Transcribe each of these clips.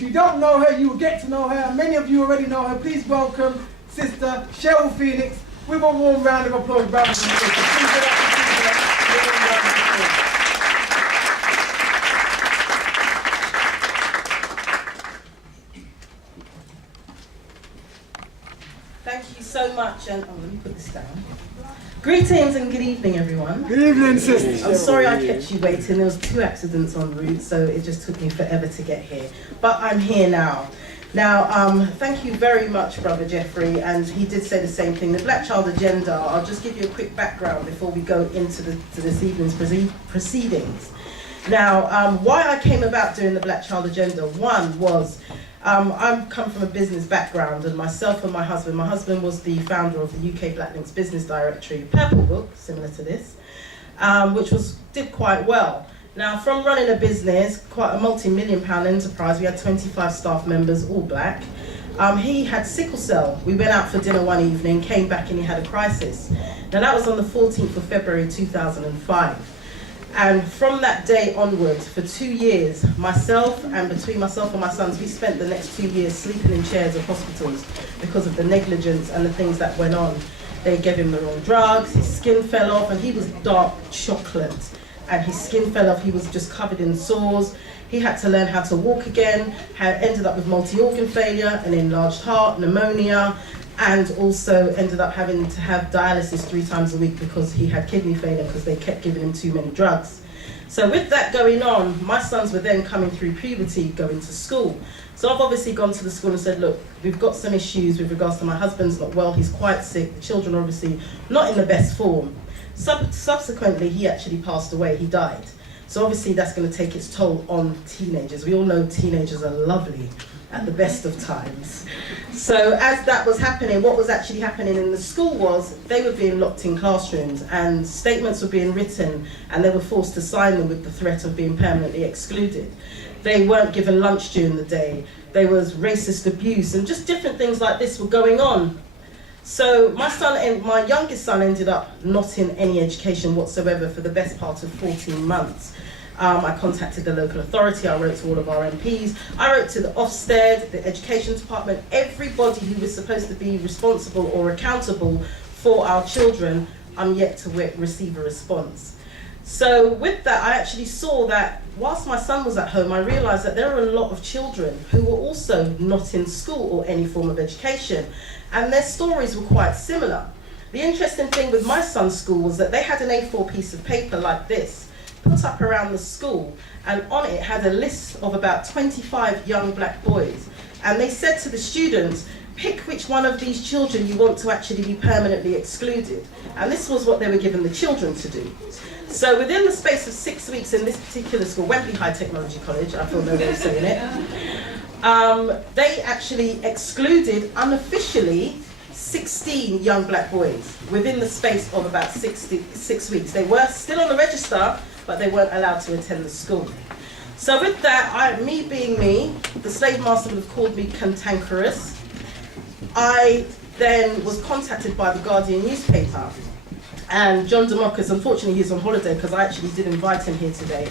If you don't know her, you will get to know her. Many of you already know her. Please welcome Sister Cheryl Phoenix with a warm round of applause. Brothers and sisters. Please get up and give her a warm round of applause. Thank you so much, and let me put this down. Greetings and good evening, everyone. Good evening, sister. I'm sorry I kept you waiting. There was 2 accidents en route, so it just took me forever to get here. But I'm here now. Now, thank you very much, Brother Jeffrey, and he did say the same thing. The Black Child Agenda, I'll just give you a quick background before we go into this evening's proceedings. Now, why I came about doing the Black Child Agenda, one was, I've come from a business background, and myself and my husband was the founder of the UK Black Links Business Directory Purple Book, similar to this, which did quite well. Now, from running a business, quite a multi-million-pound enterprise, we had 25 staff members, all black. He had sickle cell. We went out for dinner one evening, came back and he had a crisis. Now, that was on the 14th of February 2005. And from that day onwards, for 2 years, between myself and my sons, we spent the next 2 years sleeping in chairs of hospitals because of the negligence and the things that went on. They gave him the wrong drugs, his skin fell off, and he was dark chocolate. And his skin fell off, he was just covered in sores. He had to learn how to walk again, ended up with multi-organ failure, an enlarged heart, pneumonia, and also ended up having to have dialysis 3 times a week because he had kidney failure because they kept giving him too many drugs. So with that going on, my sons were then coming through puberty, going to school. So I've obviously gone to the school and said, look, we've got some issues with regards to my husband's not well, he's quite sick, the children are obviously not in the best form. Subsequently, he actually passed away, he died. So obviously that's going to take its toll on teenagers. We all know teenagers are lovely at the best of times. So as that was happening, what was actually happening in the school was they were being locked in classrooms and statements were being written and they were forced to sign them with the threat of being permanently excluded. They weren't given lunch during the day. There was racist abuse and just different things like this were going on. So my youngest son ended up not in any education whatsoever for the best part of 14 months. I contacted the local authority, I wrote to all of our MPs, I wrote to the Ofsted, the education department, everybody who was supposed to be responsible or accountable for our children. I'm yet to receive a response. So with that, I actually saw that whilst my son was at home, I realised that there were a lot of children who were also not in school or any form of education, and their stories were quite similar. The interesting thing with my son's school was that they had an A4 piece of paper like this, put up around the school, and on it had a list of about 25 young black boys. And they said to the students, pick which one of these children you want to actually be permanently excluded. And this was what they were given the children to do. So within the space of 6 weeks in this particular school, Wembley High Technology College, I feel no way of saying it, they actually excluded unofficially 16 young black boys within the space of about 6 weeks. They were still on the register, but they weren't allowed to attend the school. So with that, me being me, the slave master would have called me cantankerous. I then was contacted by the Guardian newspaper. And John Democus, unfortunately he's on holiday because I actually did invite him here today.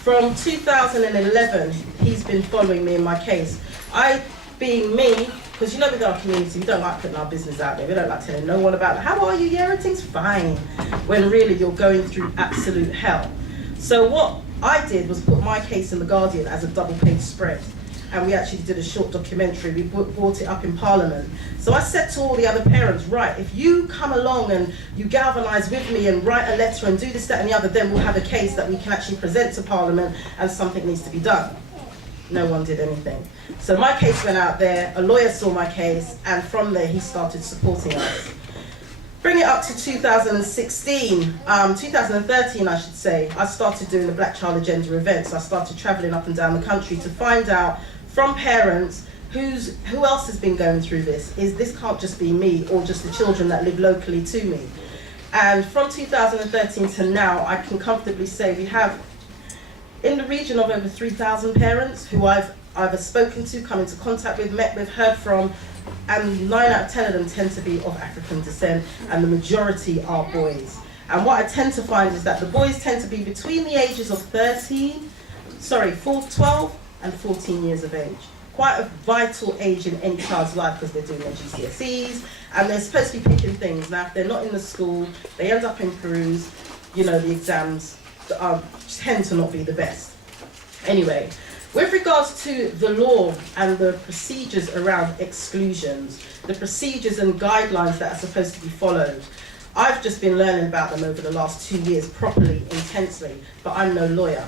From 2011, he's been following me in my case. I, being me, because you know with our community, we don't like putting our business out there. We don't like telling no one about it. How are you? Yeah, everything's fine. When really you're going through absolute hell. So what I did was put my case in the Guardian as a double-page spread. And we actually did a short documentary. We brought it up in Parliament. So I said to all the other parents, right, if you come along and you galvanise with me and write a letter and do this, that and the other, then we'll have a case that we can actually present to Parliament and something needs to be done. No one did anything. So my case went out there, a lawyer saw my case, and from there he started supporting us. Bring it up to 2016, 2013 I should say, I started doing the Black Child Agenda events. I started travelling up and down the country to find out from parents who else has been going through this. This can't just be me or just the children that live locally to me. And from 2013 to now, I can comfortably say we have in the region of over 3,000 parents who I've either spoken to, come into contact with, met with, heard from, and 9 out of 10 of them tend to be of African descent, and the majority are boys. And what I tend to find is that the boys tend to be between the ages of 12 and 14 years of age. quite a vital age in any child's life because they're doing their GCSEs and they're supposed to be picking things. Now, if they're not in the school, they end up in Peru's, you know, the exams tend to not be the best. Anyway, with regards to the law and the procedures around exclusions, the procedures and guidelines that are supposed to be followed, I've just been learning about them over the last 2 years properly, intensely, but I'm no lawyer.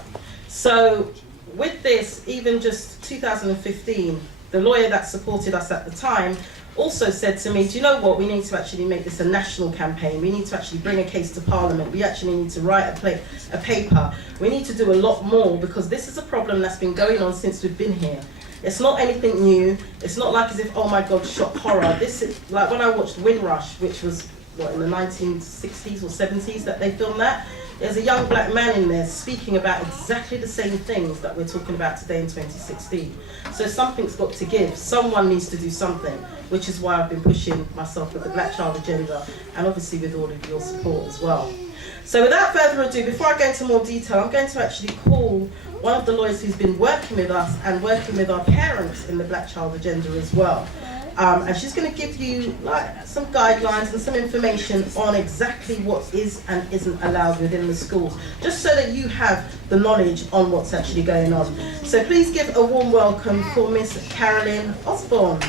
So with this, even just 2015, the lawyer that supported us at the time also said to me, do you know what, we need to actually make this a national campaign. We need to actually bring a case to Parliament. We actually need to write a paper. We need to do a lot more because this is a problem that's been going on since we've been here. It's not anything new. It's not like as if, oh my God, shock horror. This is like when I watched Windrush, which was, what, in the 1960s or 70s that they filmed that. There's a young black man in there speaking about exactly the same things that we're talking about today in 2016. So something's got to give. Someone needs to do something, which is why I've been pushing myself with the Black Child Agenda and obviously with all of your support as well. So without further ado, before I go into more detail, I'm going to actually call one of the lawyers who's been working with us and working with our parents in the Black Child Agenda as well. And she's going to give you like some guidelines and some information on exactly what is and isn't allowed within the schools, just so that you have the knowledge on what's actually going on. So please give a warm welcome for Miss Carolyn Osborne.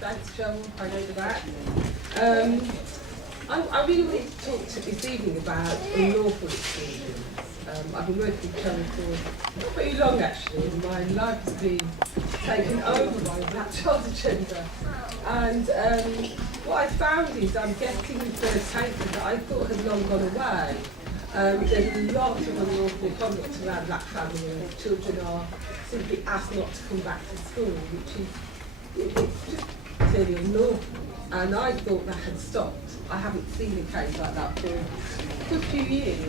Thanks, Joel. I know that. I really wanted to talk to this evening about unlawful exclusions. I've been working with Joel for not very long actually. My life has been taken over by the Black Child Agenda. And what I found is I'm getting the cases that I thought had long gone away. There's a lot of unlawful conduct around black families. Children are simply asked not to come back to school, which is it's just clearly unlawful. And I thought that had stopped. I haven't seen a case like that for a good few years.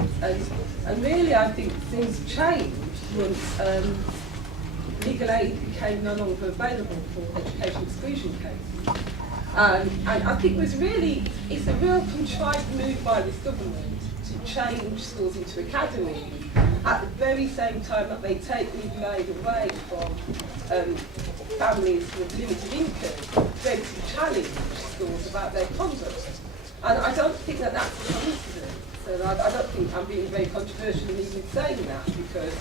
And really I think things changed once legal aid became no longer available for education exclusion cases. And I think it's a real contrived move by this government to change schools into academies at the very same time that they take legal aid away from families with limited income, then to challenge schools about their conduct. And I don't think that that's a coincidence. So I don't think I'm being very controversial in even saying that, because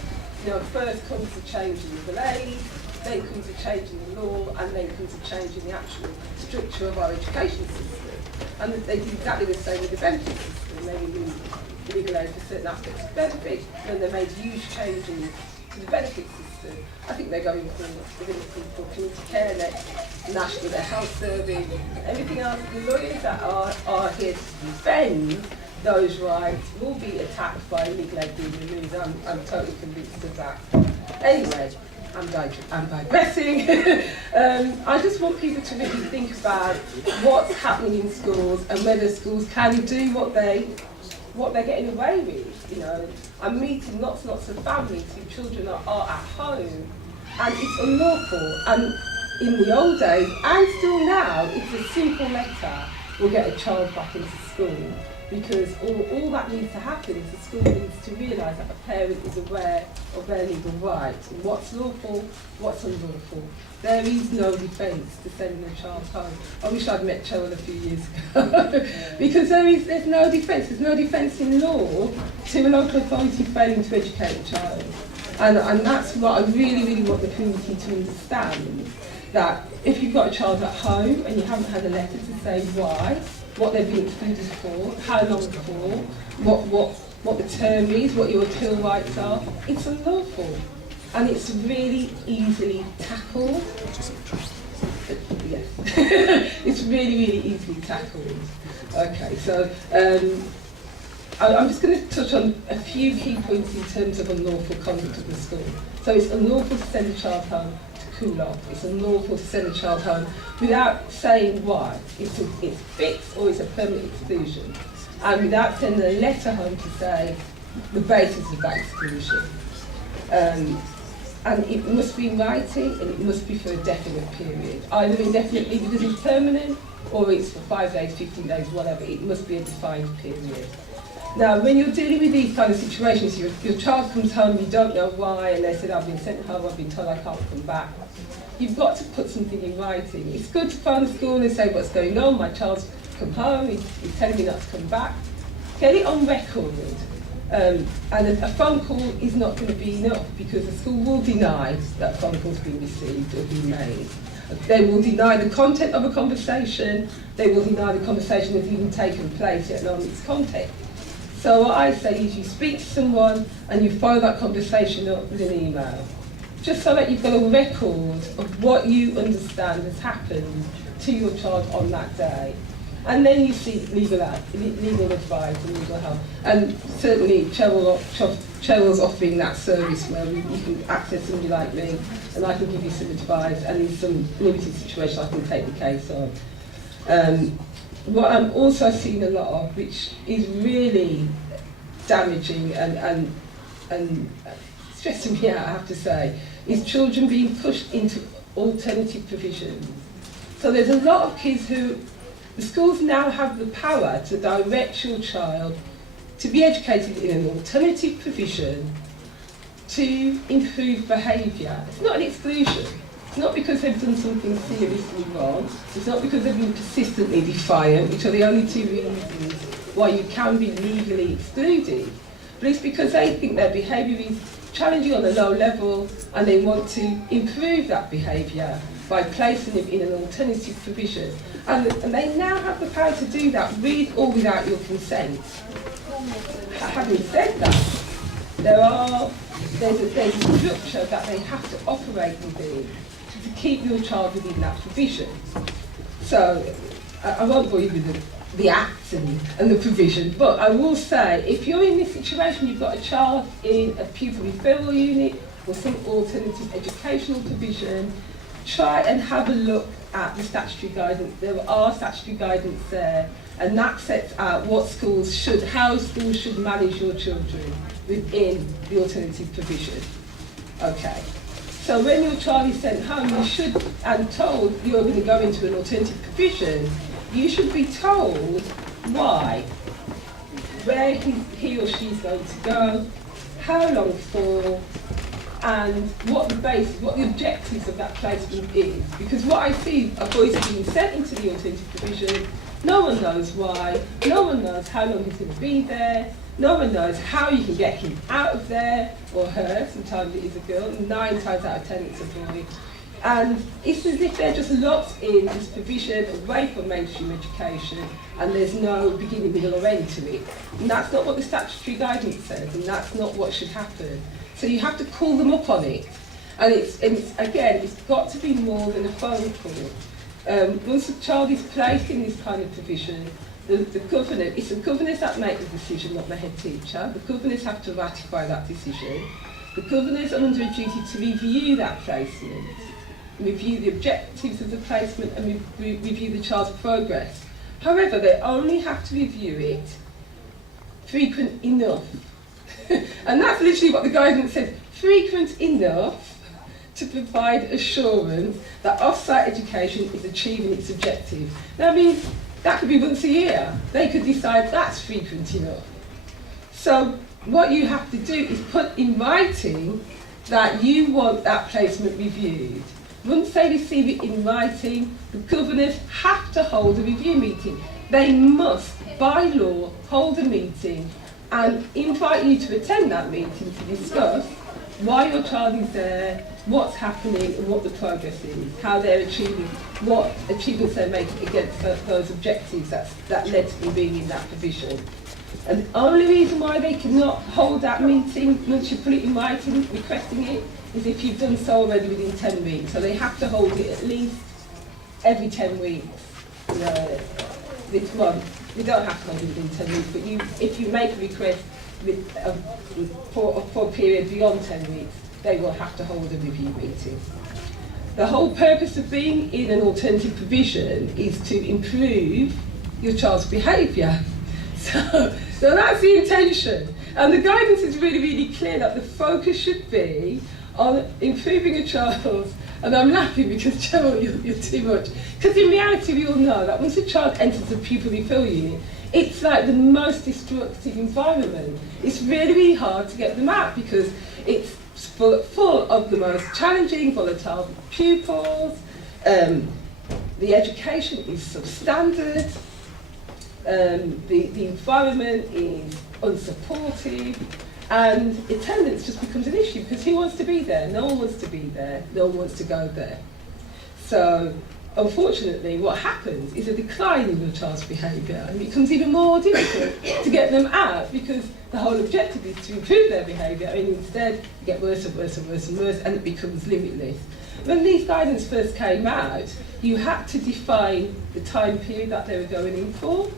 first comes the change in legal aid, then comes a change in the law, and then comes a change in the actual structure of our education system. And they did exactly the same with the benefit system. They removed legal aid for certain aspects of benefit, then they made huge changes to the benefit system. I think they're going for stability for community care, national health service, everything else. The lawyers that are here to defend those rights will be attacked by legal aid being removed. I'm totally convinced of that. Anyway, I'm digressing. I just want people to really think about what's happening in schools and whether schools can do what they're getting away with. I'm meeting lots and lots of families whose children are at home, and it's unlawful. And in the old days, and still now, it's a simple letter will get a child back into school, because all that needs to happen is the school needs to realise that a parent is aware of their legal rights, and what's lawful, what's unlawful. There is no defence to sending a child home. I wish I'd met Cheryl a few years ago. Because there's no defence. There's no defence in law to a local authority failing to educate a child. And that's what I really, really want the community to understand, that if you've got a child at home and you haven't had a letter to say why, what they've been excluded for, how long for, what the term is, what your appeal rights are, it's unlawful. And it's really easily tackled. Yes, it's really, really easily tackled. Okay, so I'm just going to touch on a few key points in terms of unlawful conduct of the school. So it's unlawful to send a child home to cool off. It's unlawful to send a child home without saying why. It's fixed or it's a permanent exclusion. And without sending a letter home to say the basis of that exclusion. And it must be in writing, and it must be for a definite period, either indefinitely because it's permanent or it's for 5 days, 15 days, whatever. It must be a defined period. Now, when you're dealing with these kind of situations, your child comes home, you don't know why, and they said, I've been sent home, I've been told I can't come back. You've got to put something in writing. It's good to phone the school and say, what's going on? My child's come home, he's telling me not to come back. Get it on record. And a phone call is not going to be enough, because the school will deny that phone call's been received or been made. They will deny the content of a conversation. They will deny the conversation has even taken place, yet known its content. So what I say is you speak to someone and you follow that conversation up with an email, just so that you've got a record of what you understand has happened to your child on that day. And then you seek legal advice and legal help. And certainly Cheryl's offering that service where you can access somebody like me and I can give you some advice, and in some limited situation I can take the case on. What I'm also seeing a lot of, which is really damaging and stressing me out, I have to say, is children being pushed into alternative provisions. So there's a lot of kids who, the schools now have the power to direct your child to be educated in an alternative provision to improve behaviour. It's not an exclusion. It's not because they've done something seriously wrong. It's not because they've been persistently defiant, which are the only two reasons why you can be legally excluded. But it's because they think their behaviour is challenging on a low level and they want to improve that behaviour by placing them in an alternative provision. And they now have the power to do that with or without your consent. Having said that, there's a structure that they have to operate within to keep your child within that provision. So, I won't bore you with the acts and the provision, but I will say, if you're in this situation, you've got a child in a pupil referral unit or some alternative educational provision, try and have a look at the statutory guidance. There are statutory guidance there, and that sets out what how schools should manage your children within the alternative provision. Okay. So when your child is sent home, you should, and told you're going to go into an alternative provision, you should be told why, where he or she is going to go, how long for, and what the objectives of that placement is. Because what I see are boys being sent into the alternative provision, no one knows why, no one knows how long he's going to be there, no one knows how you can get him out of there, or her, sometimes it is a girl, 9 times out of 10 it's a boy. And it's as if they're just locked in this provision away from mainstream education, and there's no beginning, middle or end to it. And that's not what the statutory guidance says, and that's not what should happen. So you have to call them up on it. And it's got to be more than a phone call. Once a child is placed in this kind of provision, it's the governors that make the decision, not the head teacher. The governors have to ratify that decision. The governors are under a duty to review that placement, review the objectives of the placement, and review the child's progress. However, they only have to review it frequent enough. And that's literally what the guidance says, frequent enough to provide assurance that off-site education is achieving its objective. Now, I mean, that could be once a year. They could decide that's frequent enough. So what you have to do is put in writing that you want that placement reviewed. Once they receive it in writing, the governors have to hold a review meeting. They must, by law, hold a meeting and invite you to attend that meeting to discuss why your child is there, what's happening and what the progress is, how they're achieving, what achievements they're making against those objectives that led to them being in that provision. And the only reason why they cannot hold that meeting, once you put it in writing, requesting it, is if you've done so already within 10 weeks. So they have to hold it at least every 10 weeks. This month. You don't have to hold it within 10 weeks, but if you make a request for a period beyond 10 weeks, they will have to hold a review meeting. The whole purpose of being in an alternative provision is to improve your child's behaviour. So that's the intention. And the guidance is really, really clear that the focus should be on improving a child's And I'm laughing because, Cheryl, you're too much. Because in reality, we all know that once a child enters the pupil refill unit, it's like the most destructive environment. It's really, really hard to get them out because it's full of the most challenging, volatile pupils. The education is substandard. The environment is unsupportive. And attendance just becomes an issue because who wants to be there? No one wants to be there. No one wants to go there. So, unfortunately, what happens is a decline in your child's behaviour, and it becomes even more difficult to get them out because the whole objective is to improve their behaviour, and instead you get worse and worse and worse and worse, and it becomes limitless. When these guidance first came out, you had to define the time period that they were going in for,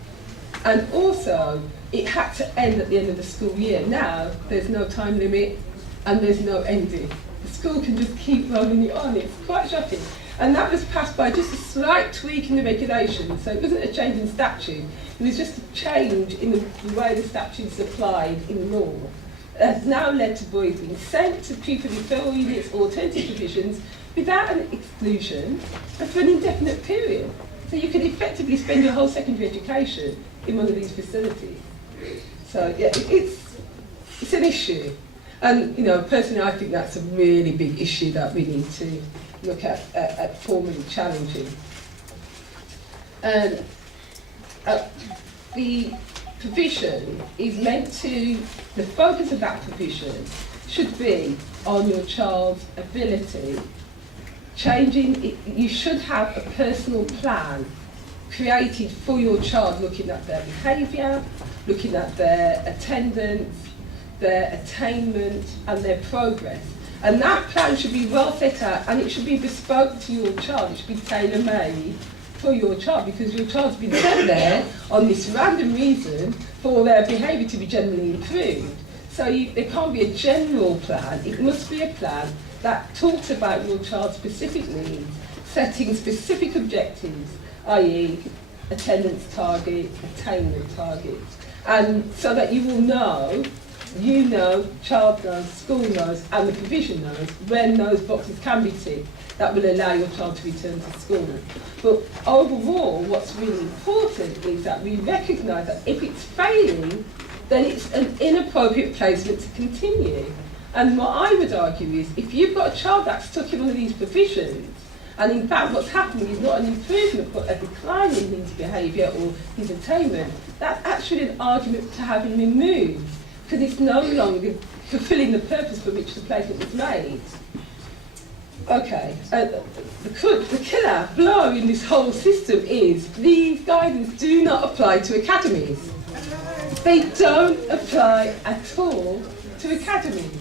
and also it had to end at the end of the school year. Now, there's no time limit and there's no ending. The school can just keep rolling it on. It's quite shocking. And that was passed by just a slight tweak in the regulation. So it wasn't a change in statute. It was just a change in the way the statute's applied in law. It has now led to boys being sent to pupil referral units or alternative provisions without an exclusion and for an indefinite period. So you could effectively spend your whole secondary education in one of these facilities. So yeah, it's an issue, and personally I think that's a really big issue that we need to look at formally challenging. And the provision is meant to, the focus of that provision should be on your child's ability. You should have a personal plan created for your child, looking at their behaviour, looking at their attendance, their attainment and their progress. And that plan should be well set out, and it should be bespoke to your child. It should be tailor-made for your child, because your child's been sent there on this random reason for their behaviour to be generally improved. So there can't be a general plan. It must be a plan that talks about your child's specific needs, setting specific objectives, i.e. attendance targets, attainment targets, and so that you will know, child knows, school knows, and the provision knows when those boxes can be ticked that will allow your child to return to school. But overall, what's really important is that we recognise that if it's failing, then it's an inappropriate placement to continue. And what I would argue is, if you've got a child that's stuck in one of these provisions, and in fact what's happening is not an improvement but a decline in his behaviour or his attainment, that's actually an argument to have him removed, because it's no longer fulfilling the purpose for which the placement was made. Okay, the killer blow in this whole system is these guidance do not apply to academies. They don't apply at all to academies.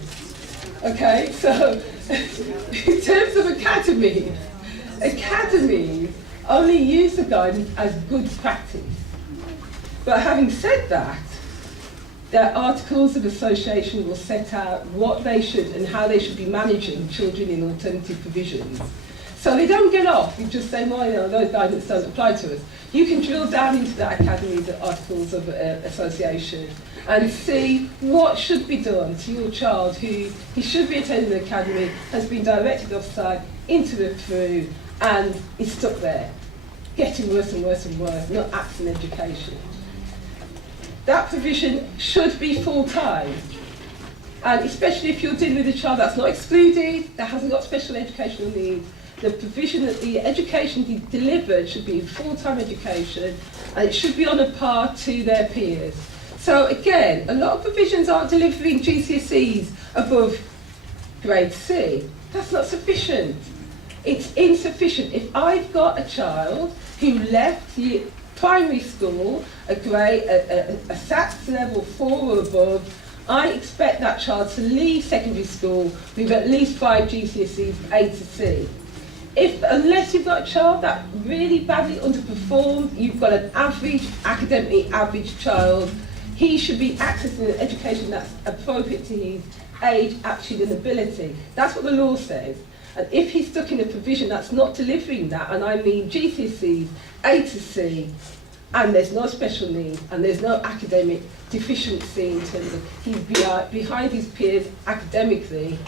Okay, so in terms of academies only use the guidance as good practice. But having said that, their articles of association will set out what they should and how they should be managing children in alternative provisions. So they don't get off with just saying, well, those guidance don't apply to us. You can drill down into that academy's articles of association and see what should be done to your child who he should be attending the academy, has been directed offside, into the through, and is stuck there, getting worse and worse and worse, not acting education. That provision should be full-time, and especially if you're dealing with a child that's not excluded, that hasn't got special educational needs, the provision that the education delivered should be full-time education, and it should be on a par to their peers. So again, a lot of provisions aren't delivering GCSEs above grade C. That's not sufficient. It's insufficient. If I've got a child who left the primary school a SATS level 4 or above, I expect that child to leave secondary school with at least 5 GCSEs A to C. Unless you've got a child that really badly underperformed, you've got an average, academically average child, he should be accessing an education that's appropriate to his age, aptitude and ability. That's what the law says. And if he's stuck in a provision that's not delivering that, and I mean GCSEs, A to C, and there's no special needs, and there's no academic deficiency in terms of he's behind his peers academically,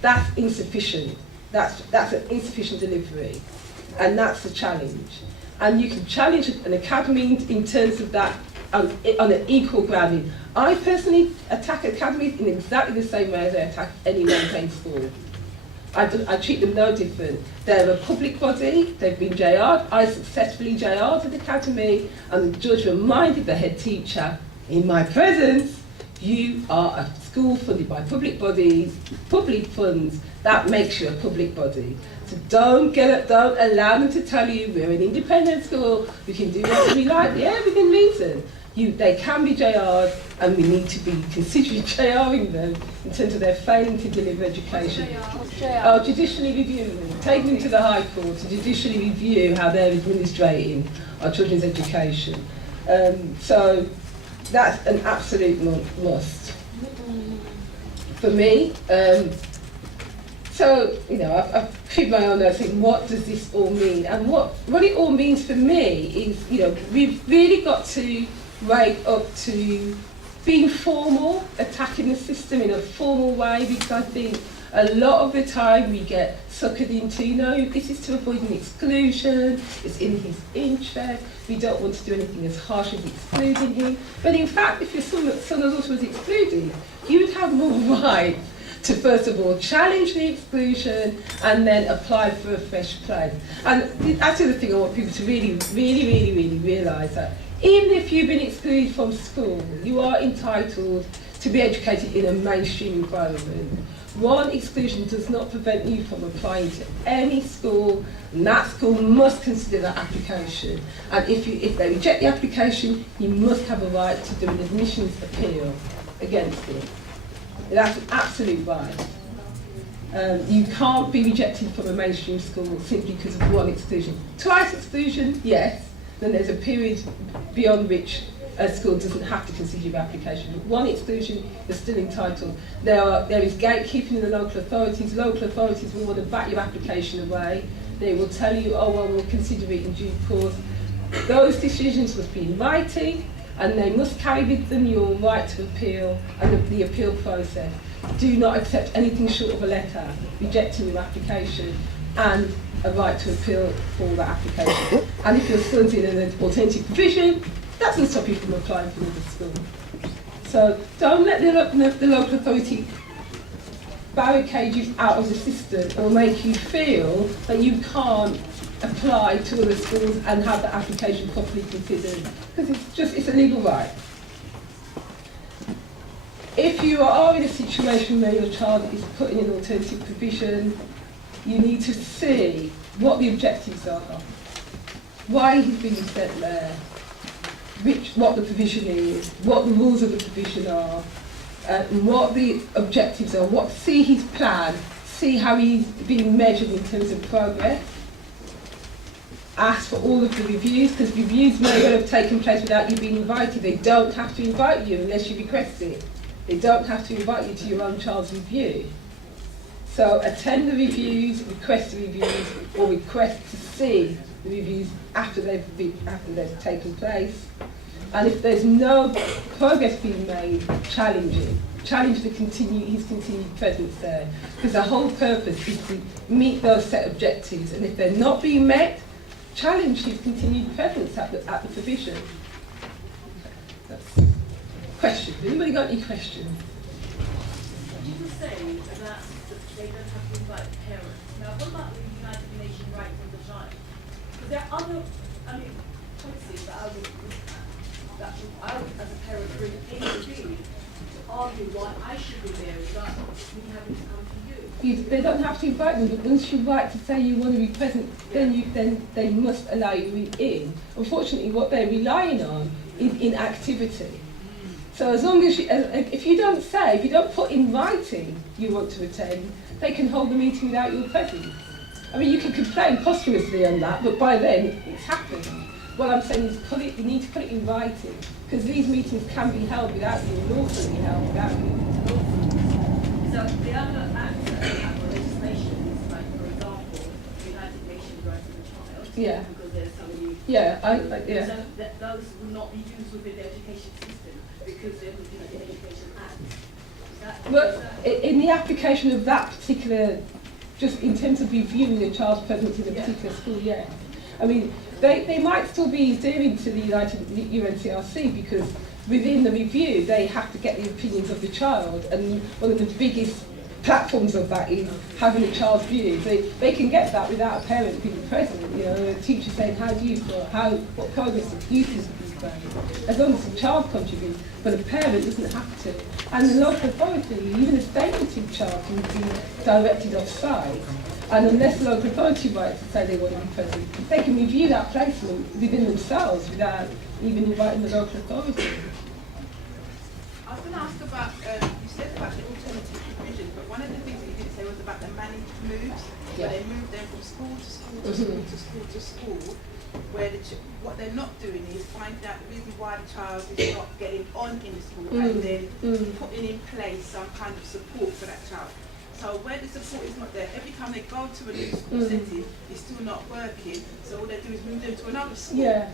that's insufficient. that's an insufficient delivery, and that's the challenge. And you can challenge an academy in terms of that on an equal grounding. I personally attack academies in exactly the same way as I attack any maintained school. I treat them no different. They're a public body, they've been JR'd. I successfully JR'd at the academy, and the judge reminded the head teacher, in my presence, you are a school funded by public bodies, public funds, that makes you a public body. So don't allow them to tell you we're an independent school, we can do what we like, yeah, within reason. They can be JR'd, and we need to be considering JR'ing them in terms of their failing to deliver education. Judicially reviewing them, taking them to the High Court to judicially review how they're administrating our children's education. So that's an absolute must for me. So, you know, I've created my own notes saying, what does this all mean? And what it all means for me is, you know, we've really got to wake up to being formal, attacking the system in a formal way, because I think a lot of the time we get suckered into, no, this is to avoid an exclusion, it's in his interest, we don't want to do anything as harsh as excluding him. But in fact, if your son or daughter was excluded, you would have more right to first of all challenge the exclusion and then apply for a fresh place. And that's the other thing I want people to really realise, that even if you've been excluded from school, you are entitled to be educated in a mainstream environment. One exclusion does not prevent you from applying to any school, and that school must consider that application. And if they reject the application, you must have a right to do an admissions appeal against it. That's an absolute right. You can't be rejected from a mainstream school simply because of one exclusion. Twice exclusion, yes, then there's a period beyond which a school doesn't have to consider your application. But one exclusion, you're still entitled. There is gatekeeping in the local authorities. Local authorities will want to back your application away. They will tell you, oh, well, we'll consider it in due course. Those decisions must be in writing, and they must carry with them your right to appeal and the appeal process. Do not accept anything short of a letter rejecting your application and a right to appeal for that application. And if your son's in an alternative provision, that doesn't stop you from applying for another school. So don't let the local authority barricade you out of the system or make you feel that you can't apply to other schools and have the application properly considered, because it's a legal right. If you are in a situation where your child is put in an alternative provision, you need to see what the objectives are, why he's being sent there, what the provision is, what the rules of the provision are, and what the objectives are, see his plan, see how he's being measured in terms of progress. Ask for all of the reviews, because reviews may well have taken place without you being invited. They don't have to invite you unless you request it. They don't have to invite you to your own child's review. So attend the reviews, request the reviews, or request to see the reviews after they've taken place. And if there's no progress being made, challenge it. Challenge his continued presence there. Because the whole purpose is to meet those set objectives, and if they're not being met, challenge his continued presence at the provision. That's questions. Anybody got any questions? You were saying that they don't have to invite parents. Now, what about the United Nations right of the child? Because there are other, policies that I would, as a parent, bring in to argue why I should be there without me having to come to you. They don't have to invite them, but once you write to say you want to be present, then they must allow you in. Unfortunately, what they're relying on is inactivity. So as long as if you don't put in writing you want to attend, they can hold the meeting without your presence. I mean, you can complain posthumously on that, but by then it's happened. What I'm saying is you need to put it in writing, because these meetings can be held without being lawfully held, without being lawful. So the other acts that have legislation is, like, for example, the United Nations Rights of the Child. Yeah. Because there's so many. Yeah, yeah. So that those will not be used within the education system because they're within the Education Act. But in the application of that particular just in terms of reviewing a child's presence in a particular school, yes. I mean, they might still be adhering to the UNCRC because within the review they have to get the opinions of the child, and one of the biggest platforms of that is having a child's views. They can get that without a parent being present. You know, a teacher saying, "How do you feel? What progress do you think you've made?" As long as the child contributes, but a parent doesn't have to. And the local authority, even a state-owned child, can be directed off-site. And unless the local authority writes to say they want to be present, they can review that placement within themselves without even inviting the local authority. I was going to ask about, you said about the alternative provision, but one of the things that you didn't say was about the managed moves, where they move them from school to school to school to school to school, where what they're not doing is finding out the reason why the child is not getting on in the school and then putting in place some kind of support for that child. So where the support is not there, every time they go to a new school setting, it's still not working, so all they do is move them to another school. Yeah.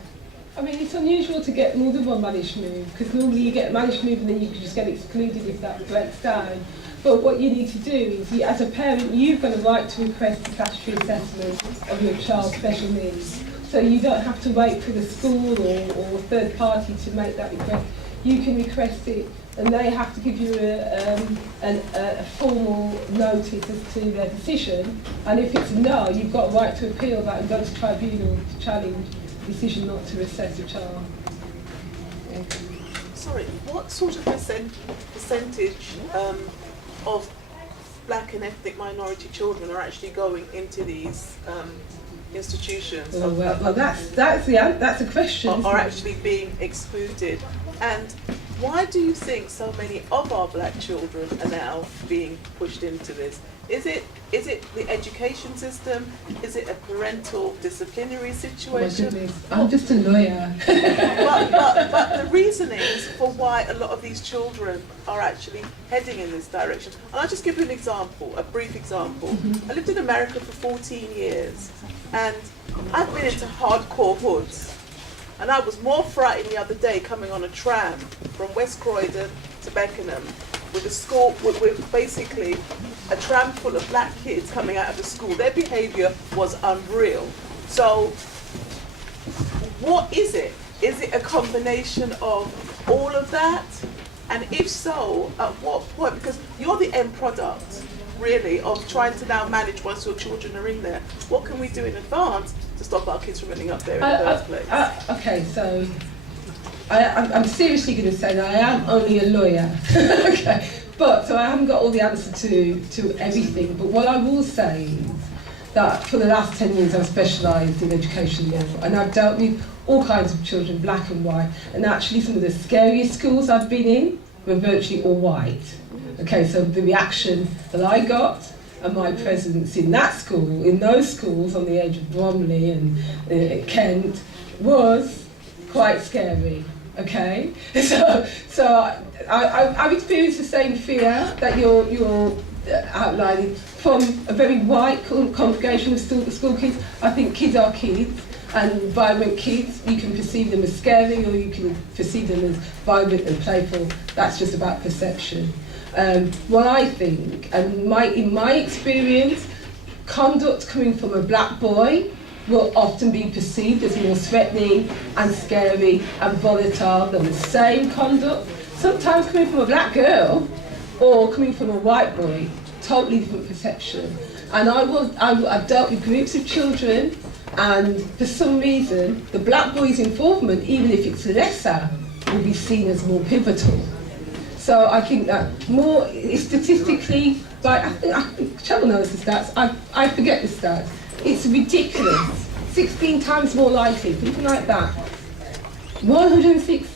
I mean, it's unusual to get more than one managed move, because normally you get a managed move and then you can just get excluded if that breaks down. But what you need to do is, as a parent, you've got a right to request a statutory assessment of your child's special needs. So you don't have to wait for the school or third party to make that request. You can request it, and they have to give you a formal notice as to their decision. And if it's a no, you've got a right to appeal that and go to tribunal to challenge the decision not to assess a child. Sorry, what sort of percentage of black and ethnic minority children are actually going into these institutions? Well, that's a question. Are actually being excluded, and why do you think so many of our black children are now being pushed into this? Is it the education system? Is it a parental disciplinary situation? Oh my goodness, I'm just a lawyer. but the reasonings for why a lot of these children are actually heading in this direction. And I'll just give you an example, a brief example. I lived in America for 14 years, and I've been into hardcore hoods. And I was more frightened the other day coming on a tram from West Croydon to Beckenham with a school, with basically a tram full of black kids coming out of the school. Their behaviour was unreal. So what is it? Is it a combination of all of that? And if so, at what point? Because you're the end product, really, of trying to now manage once your children are in there. What can we do in advance to stop our kids from ending up there in the first place? Okay, so I'm seriously going to say that I am only a lawyer. Okay, but so I haven't got all the answer to everything. But what I will say is that for the last 10 years I've specialised in education law, and I've dealt with all kinds of children, black and white. And actually, some of the scariest schools I've been in were virtually all white. Okay, so the reaction that I got and my presence in that school, in those schools on the edge of Bromley and Kent, was quite scary. Okay, so I've experienced the same fear that you're outlining from a very white congregation of school kids. I think kids are kids, and vibrant kids, you can perceive them as scary or you can perceive them as vibrant and playful. That's just about perception. What I think, and in my experience, conduct coming from a black boy will often be perceived as more threatening and scary and volatile than the same conduct, sometimes coming from a black girl or coming from a white boy. Totally different perception. And I've dealt with groups of children, and for some reason the black boy's involvement, even if it's lesser, will be seen as more pivotal. So I think that more statistically, I think Cheryl knows the stats, I forget the stats. It's ridiculous. 16 times more likely, something like that. 106,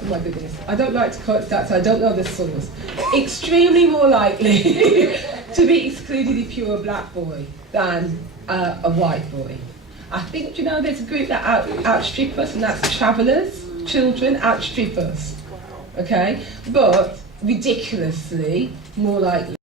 oh my goodness, I don't like to quote stats, I don't know the source. Extremely more likely to be excluded if you're a black boy than a white boy. I think, you know, there's a group that outstrip us, and that's travellers, children outstrip us. Okay, but ridiculously more likely.